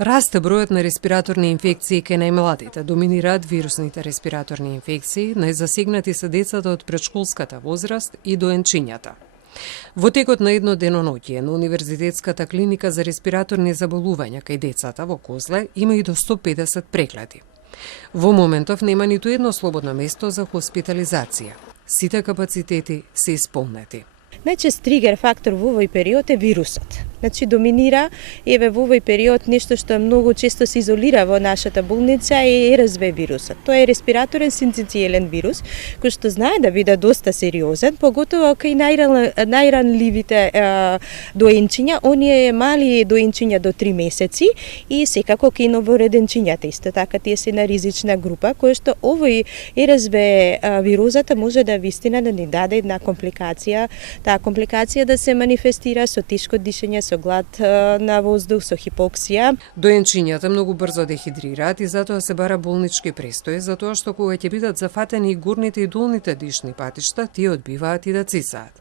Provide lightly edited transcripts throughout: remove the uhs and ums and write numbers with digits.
Расте бројот на респираторни инфекции кај најмладите. Доминираат вирусните респираторни инфекции, најзасегнати се децата од претшколската возраст и доенчињата. Во текот на едно деноноќие на Универзитетската клиника за респираторни заболувања кај децата во Козле има и до 150 прегледи. Во моментов нема ниту едно слободно место за хоспитализација. Сите капацитети се исполнети. Најчест тригер фактор во овој период е вирусот. Значи доминира во овој период нешто што многу често се изолира во нашата болница е РСВ вирусот. Тоа е респираторен синцитиелен вирус кој што знае да биде доста сериозен, поготово кај најранливите доенчиња, оние мали доенчиња до 3 месеци и секако кај новореденчињата исто така тие се на ризична група која што овој РСВ вирусата може да вистина да ни даде една компликација. Таа компликација да се манифестира со тешко дишење, со глад на воздух, со хипоксија. Доенчињата многу брзо дехидрираат и затоа се бара болнички престој, затоа што кога ќе бидат зафатени и горните и долните дишни патишта, тие одбиваат и да цисаат.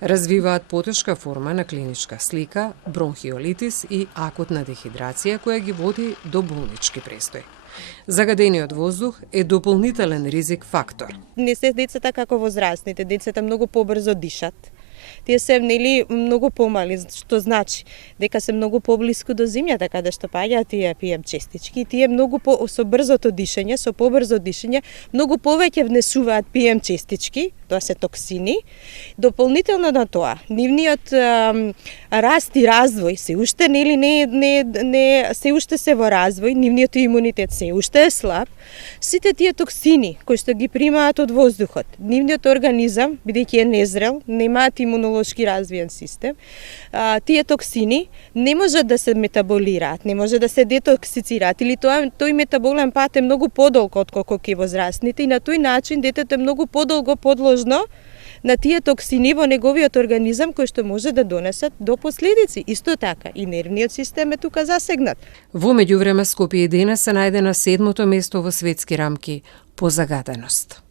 Развиваат потешка форма на клиничка слика, бронхиолитис и акутна дехидрација која ги води до болнички престој. Загадениот воздух е дополнителен ризик фактор. Не се децата како возрастните, децата многу побрзо дишат. Тие се многу помали, што значи дека се многу поблиску до земјата каде што паѓаат тие PM честички. Тие многу со брзото дишење, со побрзо дишење, многу повеќе внесуваат PM честички, тоа се токсини. Дополнително на тоа, нивниот раст и развој се уште не се уште се во развој, нивниот имунитет се уште е слаб. Сите тие токсини кои што ги примаат од воздухот, нивниот организам бидејќи е незрел, немаат имунолошки развиен систем, тие токсини не можат да се метаболираат, не може да се детоксицираат или тој метаболен пат е многу подолг отколку кај возрастните и на тој начин детето е многу подолго подложно на тие токсини во неговиот организам кои што може да донесат до последици. Исто така и нервниот систем е тука засегнат. Во меѓувреме Скопје и денес се најде на 7-то место во светски рамки по загаденост.